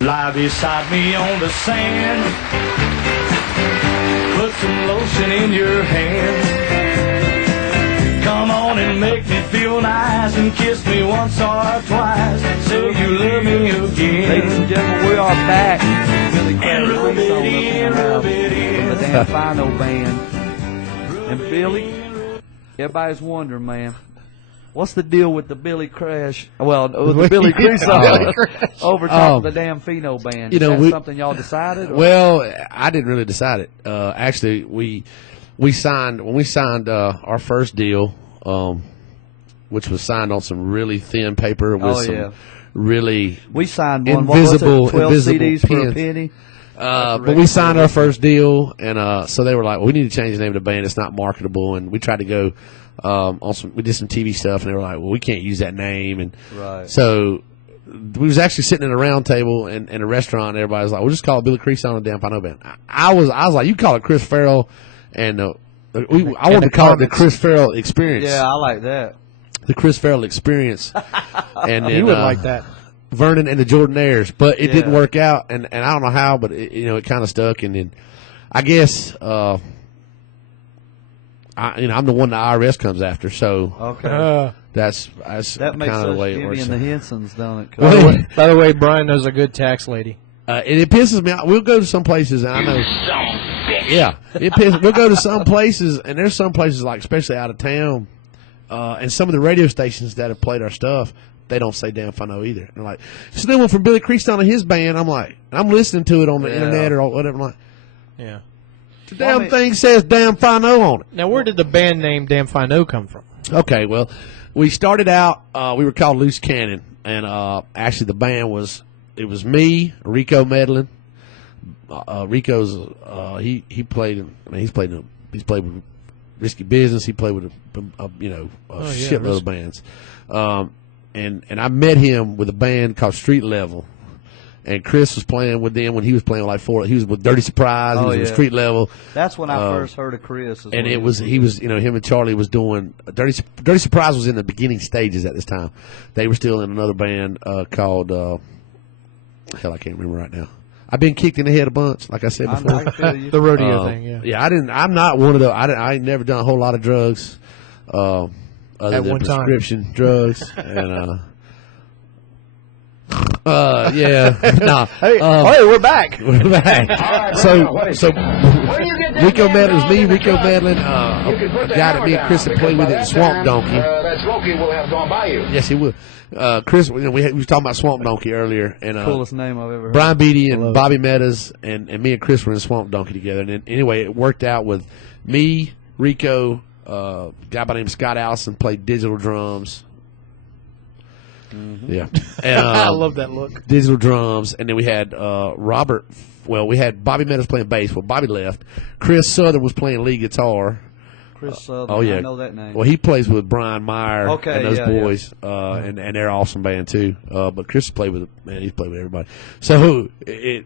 Lie beside me on the sand. Put some lotion in your hand. Come on and make me feel nice and kiss me once or twice. Say you love me again. Ladies and gentlemen, we are back. Billy And rub it in, rub it in. The damn Fino Band. And Billy, everybody's wondering, man, what's the deal with the Billy Crash? Well, with the Billy Creason over top of the damn Fino Band. Is that something y'all decided? Or? Well, I didn't really decide it. Actually, we signed our first deal, which was signed on some really thin paper with some really we signed one. invisible, what was it, 12 invisible CDs pins. for a penny. But we signed our first deal, and so they were like, well, we need to change the name of the band. It's not marketable. And we tried to go we did some TV stuff, and they were like, well, we can't use that name. And so we was actually sitting at a round table in a restaurant, and everybody was like, we'll just call it Billy Creason and the Damn Fino Band. I was like, you call it Chris Farrell, and I wanted to call it the Chris Farrell Experience. Yeah, I like that. The Chris Farrell Experience. And then, you would like that. Vernon and the Jordanaires, but it didn't work out, and I don't know how, but it kind of stuck. And then I guess I'm the one the IRS comes after, so that's that makes kind of the way it Jimmy works. and the Hensons, don't it? By the way, Brian knows a good tax lady. And it pisses me off. We'll go to some places, and I know. Yeah, we'll go to some places, and there's some places like, especially out of town, and some of the radio stations that have played our stuff. They don't say Damn Fino either. And they're like, it's the one from Billy Creason and his band. I'm like, I'm listening to it on the internet or whatever. I'm like, yeah. The damn thing says Damn Fino on it. Now, where did the band name Damn Fino come from? Okay, well, we started out, we were called Loose Cannon. And actually the band was me, Rico Medlin. Rico's, he played with Risky Business. He played with a shitload of bands. And I met him with a band called Street Level, and Chris was playing with them when he was playing with he was with Dirty Surprise. He was with Street Level. That's when I first heard of Chris. And he was him and Charlie was doing Dirty Surprise was in the beginning stages at this time. They were still in another band called hell, I can't remember right now. I've been kicked in the head a bunch, like I said before. The rodeo thing, yeah. Yeah, I'm not one of those. I ain't never done a whole lot of drugs. Other than prescription drugs and Hey, we're back. We're back. So Rico Medlin was me, Rico Medlin, a guy that me and Chris had played with at Swamp Donkey. That Smokey will have gone by you. Yes, he would. Chris, we was talking about Swamp Donkey earlier, and coolest name I've ever heard. Brian Beatty and Bobby Meadows and me and Chris were in Swamp Donkey together. And then, anyway, it worked out with me, Rico. A guy by the name of Scott Allison played digital drums. Mm-hmm. Yeah. And, I love that look. Digital drums. And then we had Robert. Well, we had Bobby Meadows playing bass. Well, Bobby left. Chris Southern was playing lead guitar. Chris Southern. Oh, yeah. I know that name. Well, he plays with Brian Meyer and those boys. Yeah. And they're an awesome band, too. But Chris played with, he's played with everybody. So it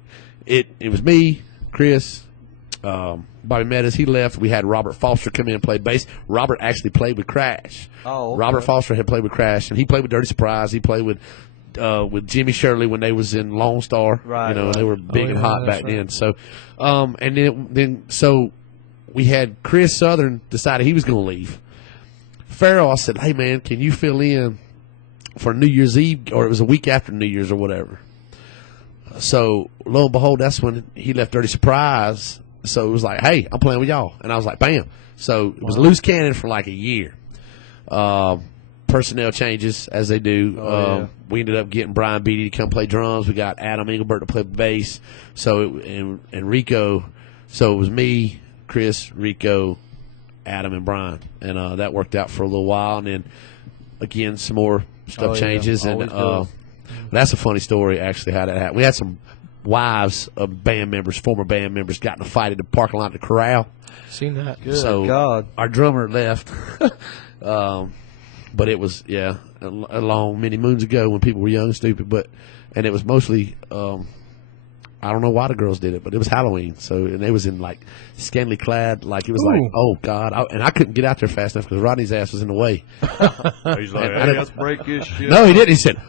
was me, Chris, Bobby Meadows, he left. We had Robert Foster come in and play bass. Robert actually played with Crash. Oh, okay. Robert Foster had played with Crash, and he played with Dirty Surprise. He played with Jimmy Shirley when they was in Lone Star. Right. They were big and hot back then. So, and then we had Chris Southern decided he was going to leave. Farrell, I said, hey man, can you fill in for New Year's Eve, or it was a week after New Year's or whatever. So lo and behold, that's when he left Dirty Surprise. So it was like, hey, I'm playing with y'all. And I was like, bam. So it was Loose Cannon for like a year. Personnel changes, as they do. We ended up getting Brian Beatty to come play drums. We got Adam Engelbert to play bass. So and Rico. So it was me, Chris, Rico, Adam, and Brian. And that worked out for a little while. And then, again, some more stuff changes. And that's a funny story, actually, how that happened. We had some wives of band members, former band members, got in a fight at the parking lot of the Corral. Seen that. Good so God. Our drummer left. But it was, a long many moons ago when people were young and stupid. And it was mostly I don't know why the girls did it, but it was Halloween. So, and they was in like scantily clad, like it was like, oh God. And I couldn't get out there fast enough because Rodney's ass was in the way. He's like, hey, let's break this shit. No, he didn't. He said,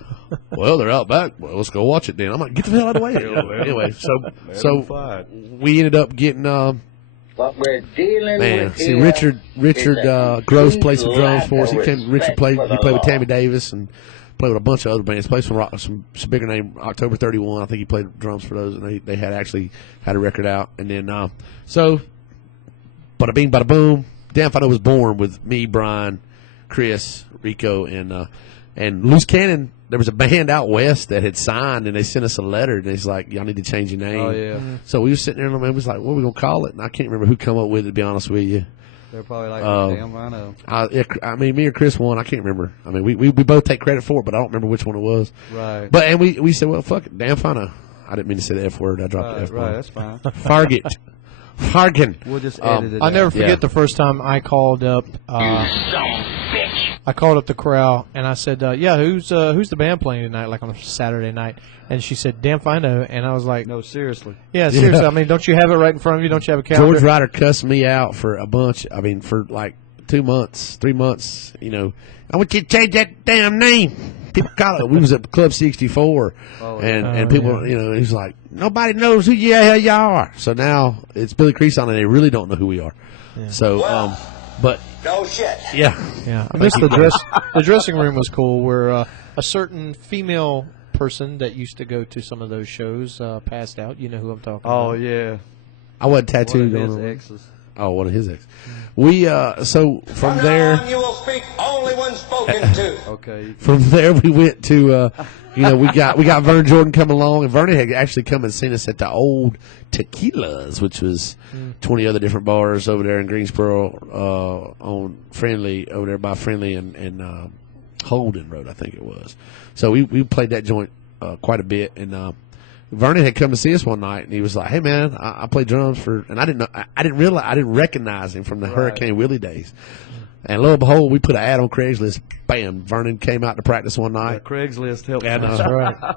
well, they're out back. Well, let's go watch it then. I'm like, get the hell out of the way. Anyway, so we ended up getting, What we're dealing with see, here Richard Gross played some drums for us. He played with Tammy Davis and played with a bunch of other bands. Played some bigger name, October 31. I think he played drums for those, and they had actually had a record out. And then, so, bada bing, bada boom. Damn If I Know was born with me, Brian, Chris, Rico, and Loose Cannon. There was a band out west that had signed, and they sent us a letter, and it's like, y'all need to change your name. Oh, yeah. So we were sitting there, and it was like, what are we going to call it? And I can't remember who come up with it, to be honest with you. They're probably like, damn, I know. I mean, me or Chris won. I can't remember. I mean, we both take credit for it, but I don't remember which one it was. Right. But, and we said, well, fuck it. Damn fine. I didn't mean to say the F word. I dropped the F word. Right, that's fine. Fargit. Fargan. We'll just edit it I'll never out. forget the first time I called up. I called up the corral and I said, "Yeah, who's the band playing tonight? Like on a Saturday night?" And she said, "Damn if I know." And I was like, No, seriously. "Yeah, seriously. Yeah. I mean, don't you have it right in front of you? Don't you have a calendar?" George Ryder cussed me out for a bunch. I mean, for like 2 months, 3 months. You know, I want you to change that damn name. People call it. We was at Club 64, and people, you know, he's like, nobody knows who you hell y'all are. So now it's Billy Creason, and they really don't know who we are. Yeah. So, but no shit. Yeah. I missed the dress. The dressing room was cool. Where a certain female person that used to go to some of those shows passed out. You know who I'm talking about? Oh, yeah. I wasn't tattooed One of on his him. exes. Oh, one of his ex. We so from there. You will speak only when spoken to. Okay. From there, we went to, you know, we got Vern Jordan coming along, and Vernon had actually come and seen us at the old Tequilas, which was 20 other different bars over there in Greensboro, on Friendly, over there by Friendly and Holden Road, I think it was. So we played that joint quite a bit, and Vernon had come to see us one night, and he was like, "Hey man, I play drums for," and I didn't recognize him from the Hurricane Willie days. And lo and behold, we put an ad on Craigslist. Bam! Vernon came out to practice one night. Yeah, Craigslist helped. And, us.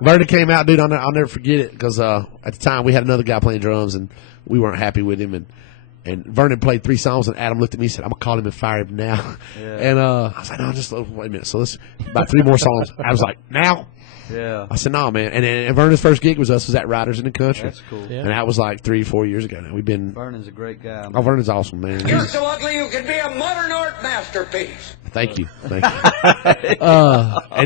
Vernon came out, dude. I'll never forget it because at the time we had another guy playing drums, and we weren't happy with him. And Vernon played 3 songs, and Adam looked at me and said, "I'm gonna call him and fire him now." Yeah. And I was like, "No, just wait a minute." So let's about 3 more songs. I was like, "Now." Yeah. I said, "No, man." And then Vernon's first gig was at Riders in the Country. That's cool. Yeah. And that was like 3-4 years ago now. We've been. Vernon's a great guy. Man. Oh, Vernon's awesome, man. You're so ugly you could be a modern art masterpiece. Thank you. And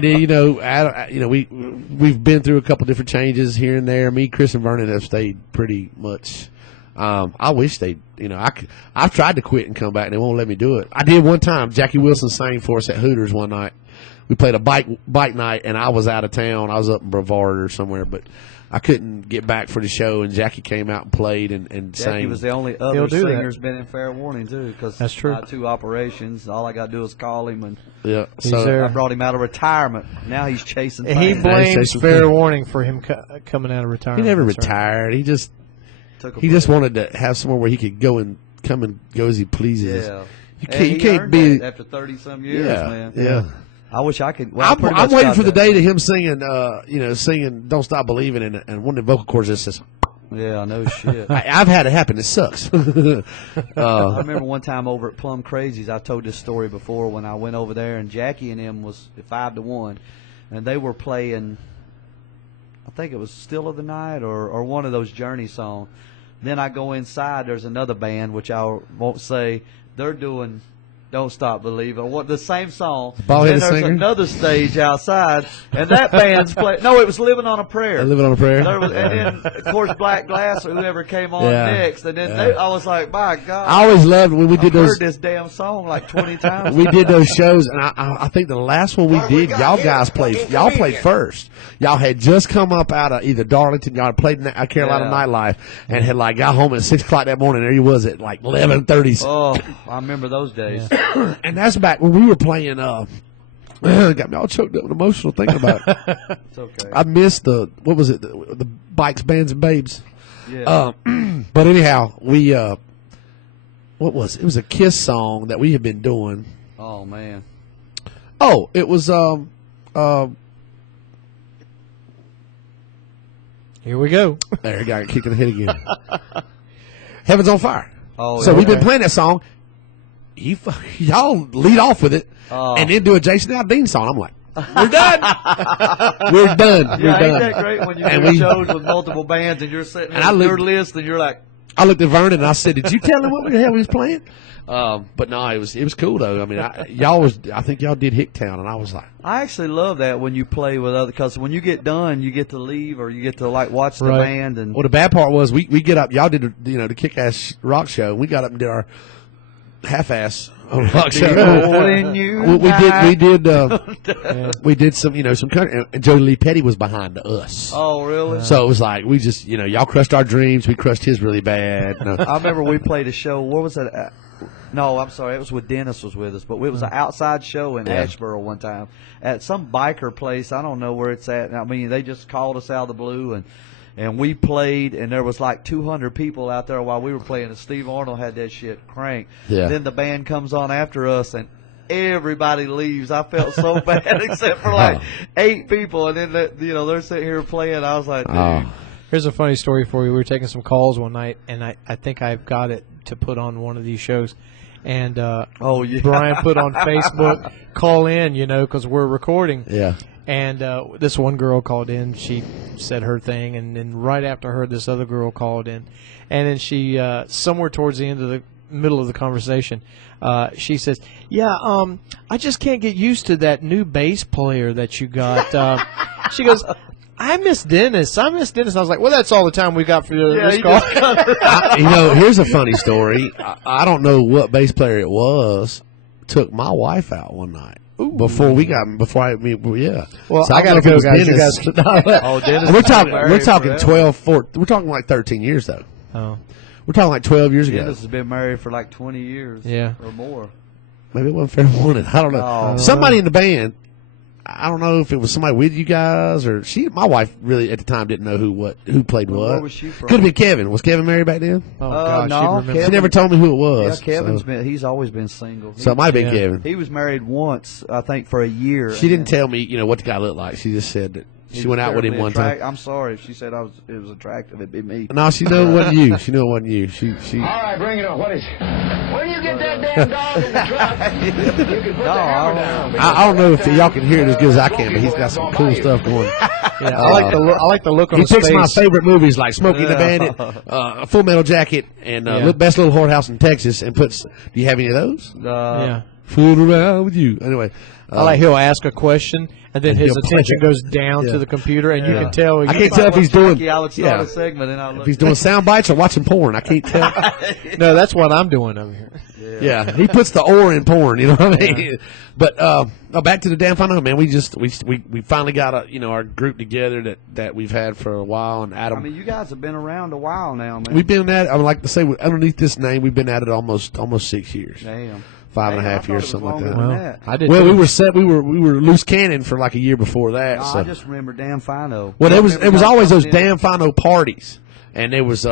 then, you know, we've been through a couple different changes here and there. Me, Chris, and Vernon have stayed pretty much. I wish they, you know, I've tried to quit and come back, and they won't let me do it. I did one time. Jackie Wilson sang for us at Hooters one night. We played a bike night, and I was out of town. I was up in Brevard or somewhere, but I couldn't get back for the show, and Jackie came out and played and sang. Jackie was the only other singer's been in Fair Warning, too, because that's true. 2 operations. All I got to do is call him, and yeah, so I brought him out of retirement. Now he's chasing fame. He blames Fair Warning for him coming out of retirement. He never That's retired. Right. He just wanted to have somewhere where he could go and come and go as he pleases. Yeah. You can't be after 30-some years, man. Yeah. I wish I could. Well, I'm waiting for the day to him singing, singing "Don't Stop Believing," and one of the vocal cords just says, "Yeah, no shit." I've had it happen. It sucks. I remember one time over at Plum Crazies. I told this story before when I went over there, and Jackie and him was 5-1, and they were playing. I think it was "Still of the Night" or one of those Journey songs. Then I go inside. There's another band which I won't say. They're doing "Don't Stop Believing," the same song. And there's another stage outside, and that band's playing. No, it was "Living on a Prayer." Living on a Prayer. And then, of course, Black Glass or whoever came on next. And then I was like, my God. I always loved when we did those. I've heard this damn song like 20 times. We did those shows, and I think the last one we did, y'all played first. Y'all had just come up out of either Darlington, y'all had played Carolina Nightlife, and had like got home at 6 o'clock that morning. There he was at like 11:30. Oh, I remember those days. Yeah. And that's back when we were playing. Got me all choked up and emotional thinking about it. It's okay. I missed the Bikes, Bands, and Babes. Yeah. But anyhow, we what was it? It was a Kiss song that we had been doing. Oh man. Oh, it was Here we go. There, he got kicked in the head again. Heaven's on Fire. Oh, So yeah. we've been playing that song. Y'all lead off with it, and then do a Jason Aldean song. I'm like, we're done. We're done. Yeah, We're ain't done. that great when you And do we- shows with multiple bands and you're sitting And there I with your looked- list and you're like, I looked at Vernon and I said, "Did you tell him what the hell we was playing?" But no, it was cool though. I mean, I think y'all did Hicktown, and I was like, I actually love that when you play with other, because when you get done, you get to leave or you get to like watch the Right. band and well, the bad part was we get up. Y'all did the Kick-Ass Rock Show. We got up and did our half-ass rock show. holding you We did some country, and Joe Lee Petty was behind us. Oh, really? So it was like we just y'all crushed our dreams. We crushed his really bad. No. I remember we played a show. Where was it? No, I'm sorry. It was with Dennis was with us, but it was an outside show in Asheboro one time at some biker place. I don't know where it's at. I mean, they just called us out of the blue and we played, and there was like 200 people out there while we were playing, and Steve Arnold had that shit cranked. Yeah. Then the band comes on after us, and everybody leaves. I felt so bad, except for like 8 people, and then they're sitting here playing. I was like, dude. Here's a funny story for you. We were taking some calls one night, and I think I've got it to put on one of these shows. And Oh, yeah. Brian put on Facebook, call in, because we're recording. Yeah. And this one girl called in. She said her thing, and then right after her, this other girl called in. And then she, somewhere towards the end of the middle of the conversation, she says, "Yeah, I just can't get used to that new bass player that you got." She goes, I miss Dennis. I was like, well, that's all the time we got for this call. Here's a funny story. I don't know what bass player it was. Took my wife out one night. Before I yeah. Well, So I gotta go, guys. You Dennis. guys. Oh, Dennis. We're talking forever. 12, 14. We're talking like 13 years though. Oh, We're talking like 12 years ago. Dennis has been married for like 20 years. Yeah. Or more. Maybe it wasn't fair warning. I don't know. Oh. Somebody in the band. I don't know if it was somebody with you guys or my wife really at the time didn't know who played what. Where was she from? Could have been Kevin. Was Kevin married back then? oh gosh, no, she remembers. She Kevin- never told me who it Yeah, was. Kevin's so, he's always been single. so it might have been Yeah. Kevin. He was married once, I think, for a year. She didn't tell me, what the guy looked like. She just said that she went out with him one time. I'm sorry if she said it was attractive. It'd be me. No, she knew it wasn't you. She knew it wasn't you. She. All right, bring it on. What is it? When you get that damn dog in the truck, you can put the hammer down. I don't know if y'all can hear it as good as I can, but he's got some cool stuff going. Yeah, I like the look on He his picks face. my favorite movies like Smokey and the Bandit, Full Metal Jacket, and Best Little Whorehouse in Texas, and puts. Do you have any of those? Yeah. Fooling around with you. Anyway, I like he'll ask a question, and then And his he'll play attention it. goes down to the computer, and you can tell. I can't tell if he's doing. I would start a segment and I If he's doing sound bites or watching porn, I can't tell. No, that's what I'm doing over here. Yeah, he puts the ore in porn. You know what I mean? But back to the damn final, man. We finally got our group together that we've had for a while, and Adam. I mean, you guys have been around a while now, man. We've been at. I would like to say underneath this name, we've been at it almost 6 years. Damn. 5.5 years, something like that. Well, I did. Well, too. we were loose cannon for like a year before that. No, so. I just remember Dan Fino. Well, it was always those damn. damn Fino parties, and there was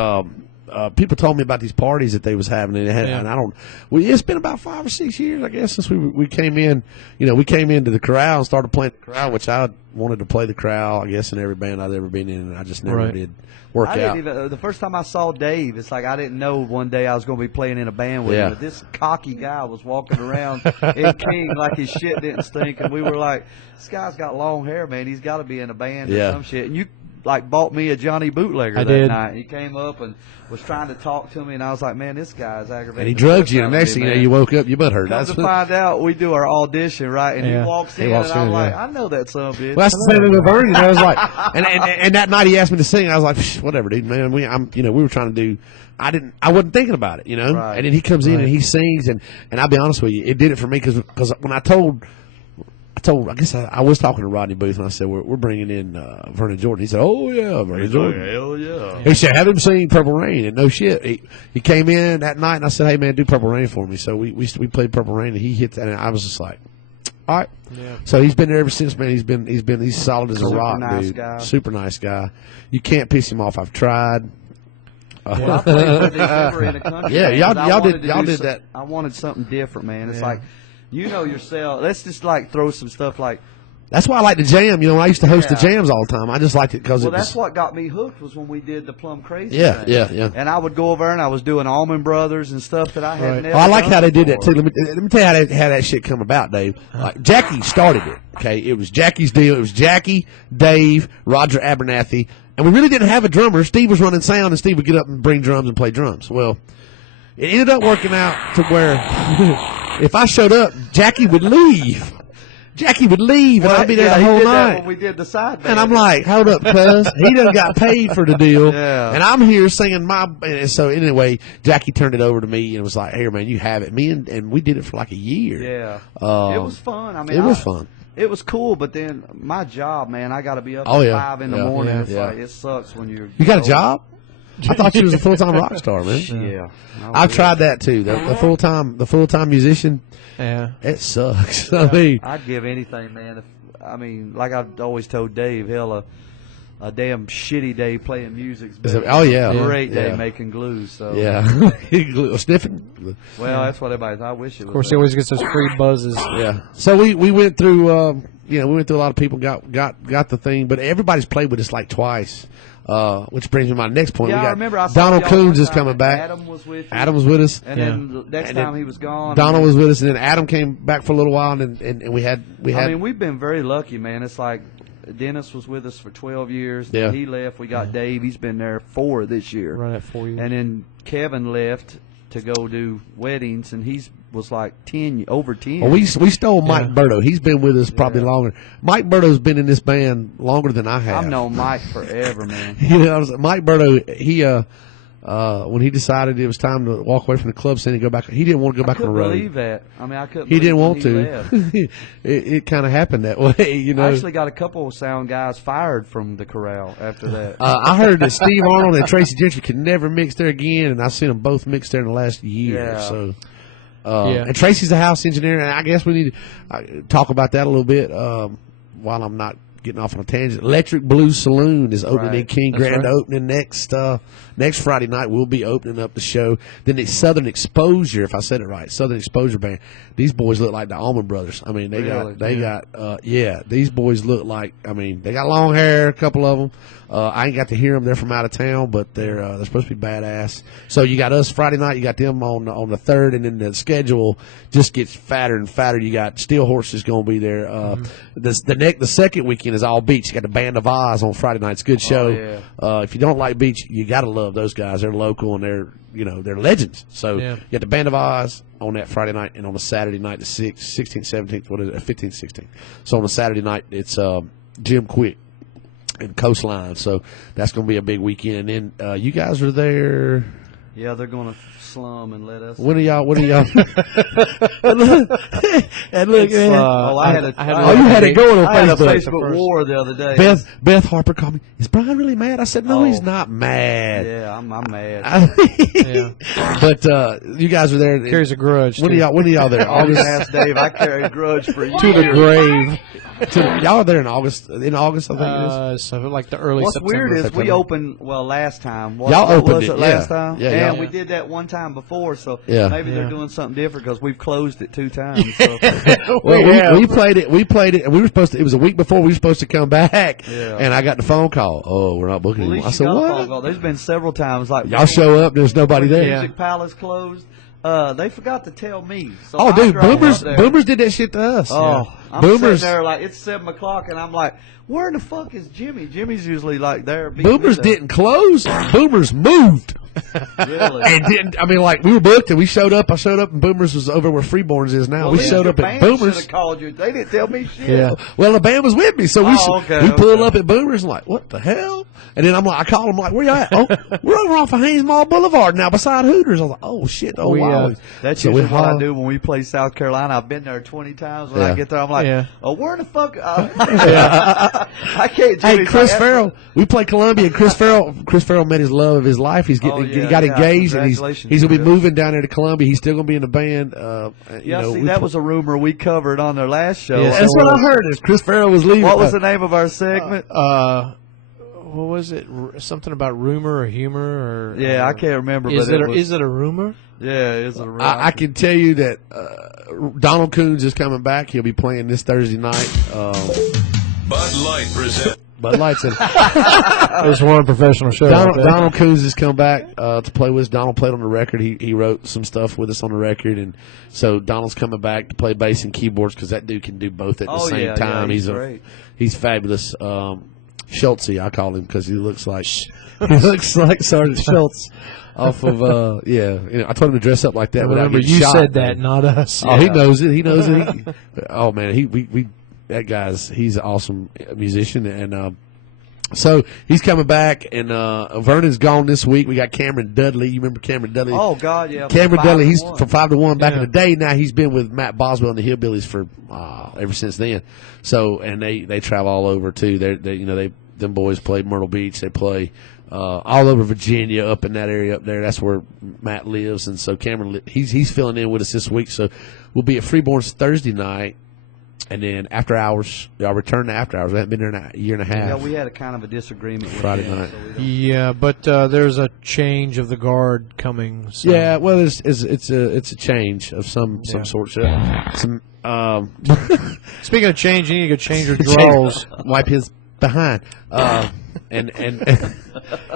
people told me about these parties that they was having, and, and I don't. Well, it's been about 5 or 6 years, I guess, since we came in. We came into the corral and started playing the corral, which I wanted to play the corral, I guess, in every band I've ever been in, and I just never did work I out. didn't even, the first time I saw Dave, it's like I didn't know one day I was going to be playing in a band with him. But this cocky guy was walking around in King like his shit didn't stink, and we were like, this guy's got long hair, man. He's got to be in a band or some shit. And you bought me a Johnny Bootlegger that night. He came up and was trying to talk to me, and I was like, man, this guy's aggravating. And he drugged you, and the next thing you know, you woke up, your butt hurt. Come to find out, we do our audition, right? And he walks in, and I'm like, I know that son of a bitch. Well, that's the same thing with Vernon. I was like, and that night he asked me to sing. I was like, whatever, dude, man. We were trying to do. I wasn't thinking about it, Right. And then he comes in and he sings, and I'll be honest with you, it did it for me because when I told, I guess I was talking to Rodney Booth, and I said we're bringing in Vernon Jordan. He said, "Oh yeah, Vernon Jordan." Hell yeah. He said, "Have him sing Purple Rain." And no shit, he came in that night, and I said, "Hey man, do Purple Rain for me." So we played Purple Rain, and he hit that, and I was just like, "All right." Yeah. So he's been there ever since, man. He's solid as a rock, nice dude. guy. Super nice guy. You can't piss him off. I've tried. Well, I played with him ever in a country. Yeah, band, y'all 'cause I wanted did- to y'all do did that. I wanted something different, man. It's like, yourself. Let's just throw some stuff like That's why I like the jam. You know, I used to host the jams all the time. I just liked it because that's what got me hooked was when we did the Plum Crazy Yeah, thing. yeah. And I would go over there and I was doing Allman Brothers and stuff that I had never I like done how they did that before. too. Let me tell you how that shit come about, Dave. Like Jackie started it. Okay, it was Jackie's deal. It was Jackie, Dave, Roger Abernathy, and we really didn't have a drummer. Steve was running sound, and Steve would get up and bring drums and play drums. Well, it ended up working out to where if I showed up, Jackie would leave. Jackie would leave, and I'd be there the whole he did night. That when we did the side band. And I'm like, hold up, cuz. He done got paid for the deal. Yeah. And I'm here singing my. And so, anyway, Jackie turned it over to me and was like, here, man, you have it. Me and we did it for like a year. Yeah. It was fun. I mean, it was fun. It was cool, but then my job, man, I got to be up Oh, at yeah. 5 in the Yeah. morning. Yeah. It's Yeah. like, it sucks when you're. You got a job? I thought you was a full-time rock star, man. Yeah. I've tried that, too. The full-time musician, Yeah. it sucks. I mean, I'd give anything, man. Like I've always told Dave, hell, a damn shitty day playing music's better oh, yeah. than a great day Yeah. making glue. So yeah. Sniffing. well, that's what everybody. I wish it was. Of course, he always gets those free buzzes. Yeah. So we went through we went through a lot of people got the thing, but everybody's played with us like twice. Which brings me to my next point. Yeah, We got I remember. I saw Donald y'all Coons one is time, coming and back. Adam was with you. Adam was with us. And then the next And time then he was gone. Donald was with us, and then Adam came back for a little while, and we had. I mean, we've been very lucky, man. It's like Dennis was with us for 12 years. Yeah. He left. We got Dave. He's been there 4 this year. Run it for you. And then Kevin left to go do weddings, and was like over 10. Well, we stole Mike Burdo. He's been with us probably longer. Mike Burdo's been in this band longer than I have. I've known Mike forever, man. You know, Mike Burdo. He when he decided it was time to walk away from the club scene and go back, he didn't want to go back on the I couldn't road. believe that. I mean, I couldn't. He didn't believe want when he to. left. it kind of happened that way, you know. I actually got a couple of sound guys fired from the corral after that. I heard that Steve Arnold and Tracy Gentry could never mix there again, and I've seen them both mix there in the last year. Yeah. So, and Tracy's the house engineer, and I guess we need to talk about that a little bit while I'm not getting off on a tangent. Electric Blue Saloon is opening in King. Grand opening next Friday night. We'll be opening up the show. Then the Southern Exposure, if I said it right, Southern Exposure Band. These boys look like the Allman Brothers. I mean, these boys look like. I mean, they got long hair. A couple of them. I ain't got to hear them. They're from out of town, but they're supposed to be badass. So you got us Friday night. You got them on the 3rd, and then the schedule just gets fatter and fatter. You got Steel Horses going to be there. The second weekend is all beach. You got the Band of Oz on Friday night. It's a good show. If you don't like beach, you got to love those guys. They're local and they're legends. So you got the Band of Oz on that Friday night, and on the Saturday night, the 16th, 17th, 15th, 16th. So on the Saturday night, it's Jim Quick and Coastline. So that's going to be a big weekend. And then you guys are there. Yeah, they're going to slum and let us. When are y'all? and look, man. You had it going on I had a Facebook. Facebook war the other day. Beth Harper called me. Is Brian really mad? I said, no, he's not mad. Yeah, I'm mad. But you guys are there. Carries a grudge. When are y'all there? August. August Ask Dave. I carry a grudge for years. to the grave. Y'all are there in August. In August, I think it is. So like the early. What's September, weird is September. we opened last time. Y'all opened was it, last yeah. time? Yeah, and we did that one time before, so Yeah. maybe they're doing something different because we've closed it 2 times. So. Well, we played it, and we were supposed to. It was a week before we were supposed to come back, Yeah. and I got the phone call. Oh, we're not booking At anymore. I least you said, got a what? phone call. There's been several times like Y'all show up, there's nobody there. Music Palace closed. They forgot to tell me. So Oh, I dude, drove Boomers up there. Boomers did that shit to us. Oh, I'm Boomers. sitting there like it's 7 o'clock, and I'm like, where the fuck is Jimmy? Jimmy's usually like there. beating me Boomers there. didn't close. Boomers moved. Really? And didn't. I mean, like we were booked, and we showed up. I showed up, and Boomers was over where Freeborns is now. Well, we then showed your up at band Boomers. should have called you. They didn't tell me shit. Yeah. Well, the band was with me, so we okay. pulled up at Boomers and like, what the hell? And then I called them like, where you at? Oh, we're over off of Haynes Mall Boulevard now, beside Hooters. I was like, oh shit, oh wow. That's So usually we what I hauled- do when we play South Carolina. I've been there 20 times. When I Yeah. get there, I'm like, Yeah. oh, where the fuck? I can't. Hey, Jimmy's Chris like, Farrell. We play Columbia, and Chris Farrell met his love of his life. He's getting, he got engaged, and he's Congratulations, gonna be Chris. moving down there to Columbia. He's still gonna be in the band. Yeah, see, that was a rumor we covered on their last show. That's what I heard. Is Chris Farrell was leaving. What was the name of our segment? what was it? Something about rumor or humor or Yeah, I can't remember. Is but it is it a rumor? Yeah, it's a rumor. I can tell you that Donald Coons is coming back. He'll be playing this Thursday night. Bud Light presents. Bud Light's in. It's one professional show. Donald Coons has come back to play with us. Donald played on the record. He wrote some stuff with us on the record, and so Donald's coming back to play bass and keyboards because that dude can do both at the same time. Yeah, great. He's fabulous. Schultzy, I call him because he looks like Sergeant Schultz off of I told him to dress up like that. Remember, you shot, said man. that, not us. Oh, he knows it. He knows it. Oh man, that guy's he's an awesome musician, and so he's coming back. And Vernon's gone this week. We got Cameron Dudley. You remember Cameron Dudley? Oh God, yeah. Cameron Dudley. He's from 5 to 1 back in Yeah. the day. Now he's been with Matt Boswell and the Hillbillies for ever since then. So and they travel all over too. Them boys play Myrtle Beach. They play all over Virginia, up in that area up there. That's where Matt lives, and so Cameron he's filling in with us this week. So we'll be at Freeborn's Thursday night, and then after hours. Y'all return to after hours. We haven't been there in a year and a half. Yeah, we had a kind of a disagreement with Friday him, night. so we don't- Yeah, but there's a change of the guard coming. So. Yeah, well, it's a change of some sort. Some Speaking of change, you need to go change your drawers. wipe his behind. And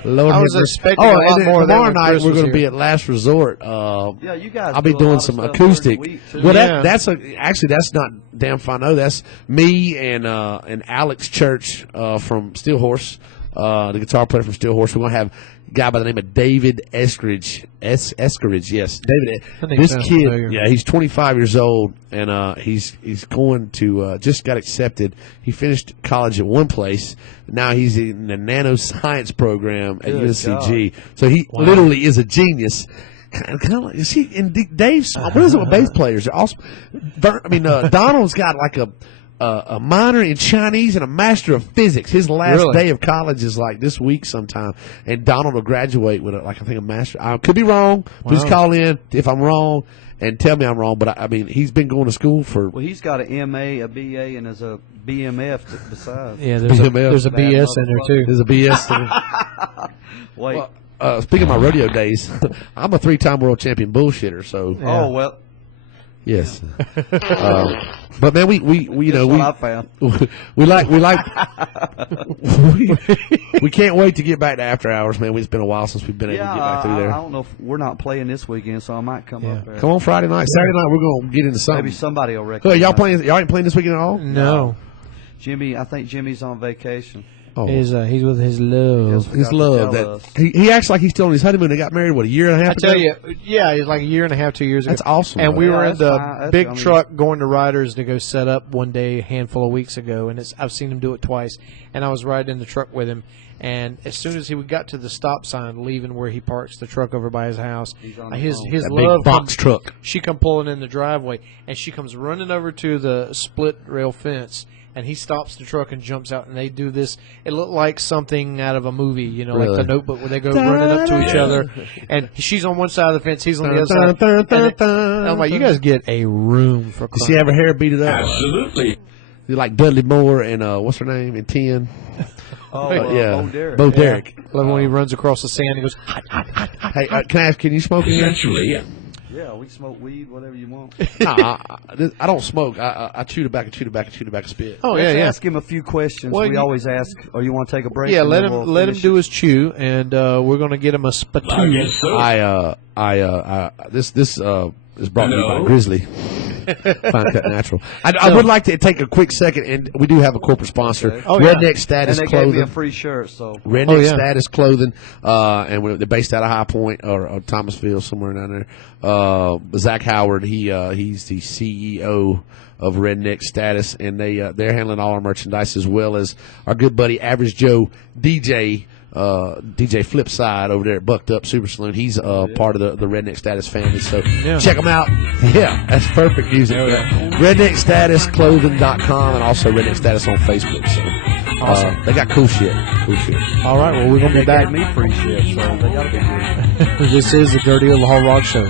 Lord, I was have mercy. expecting a lot and more of that tomorrow when night Chris we're was going to here. be at Last Resort. Yeah, you guys. I'll be do a doing lot of some stuff acoustic. during the week, too. Well, Yeah. that's not damn Fano. That's me and Alex Church from Steel Horse, the guitar player from Steel Horse. We're going to have a guy by the name of David Eskeridge. Eskeridge, yes, David. That name This sounds kid, familiar. yeah, he's 25 years old, and he's going to just got accepted. He finished college at one place. Now he's in the nanoscience program at Good UNCG. So he literally is a genius. Kind of like, is he? And Dave's. What is it with bass players? They're also, Donald's got like a minor in Chinese and a master of physics. His last Really? day of college is like this week sometime, and Donald will graduate with I think a master. I could be wrong. Please Wow. call in if I'm wrong and tell me I'm wrong. But I mean, he's been going to school for. Well, he's got an MA, a BA, and there's a BMF besides. Yeah, there's a BMF. BS in there too. There's a BS. Wait. Speaking of my rodeo days, I'm a 3-time world champion bullshitter. So Oh well. yes, but man, we That's what I found. we like we can't wait to get back to after hours, man. It's been a while since we've been able Yeah, to get back through I there. don't know if we're not playing this weekend, so I might come up there. Come on, Friday night, Saturday night, we're gonna get into something. Maybe somebody will Hey, recognize. y'all playing? Y'all ain't playing this weekend at all? No, Jimmy, I think Jimmy's on vacation. Oh, he's with his love. Yes, his forgot to love. tell That us. he acts like he's still on his honeymoon. They got married a year and a half I ago. tell you, yeah, it's like a year and a half, 2 years ago. That's awesome. And we though. were in that's the fine. big I mean- truck going to Riders to go set up one day a handful of weeks ago, and I've seen him do it twice. And I was riding in the truck with him, and as soon as he got to the stop sign, leaving where he parks the truck over by his house, He's on the his phone. his That big love box truck. She come pulling in the driveway, and she comes running over to the split rail fence. And he stops the truck and jumps out, and they do this. It looked like something out of a movie, like Really? The Notebook, where they go running up to each other. And she's on one side of the fence, he's on the other side. And I'm like, you guys get a room for Did she have her hair beat it up? Absolutely. You like Dudley Moore and what's her name in 10? Oh, Yeah, Bo Derek. Bo Derek. Love when he runs across the sand, he goes, Hey, can I ask? Can you smoke in here? Essentially. Yeah, we smoke weed, whatever you want. Nah, I don't smoke. I chew tobacco, spit. oh, Let's yeah. ask him a few questions. Well, we you- always ask, or you want to take a break? Yeah, and let then him we'll let him finish do it? his chew, and we're going to get him a I spittoon. guess so. This is brought to you by Hello? Grizzly. Fine Cut Natural. I would like to take a quick second, and we do have a corporate sponsor, Okay. Oh, yeah. Redneck And Status they gave me Clothing. a free shirt, so Redneck Oh, yeah. Status Clothing, and they're based out of High Point or Thomasville, somewhere down there. Zach Howard, he's the CEO of Redneck Status, and they're handling all our merchandise as well as our good buddy Average Joe DJ Flipside over there at Bucked Up Super Saloon. He's part of the Redneck Status family, so check them out. Yeah, that's perfect music. RedneckStatusClothing.com and also Redneck Status on Facebook. So Awesome. they got cool shit. All right, well, we're going to they be back. gave me free shit, so they got to be good. This is the Dirty Old Hall Rock Show.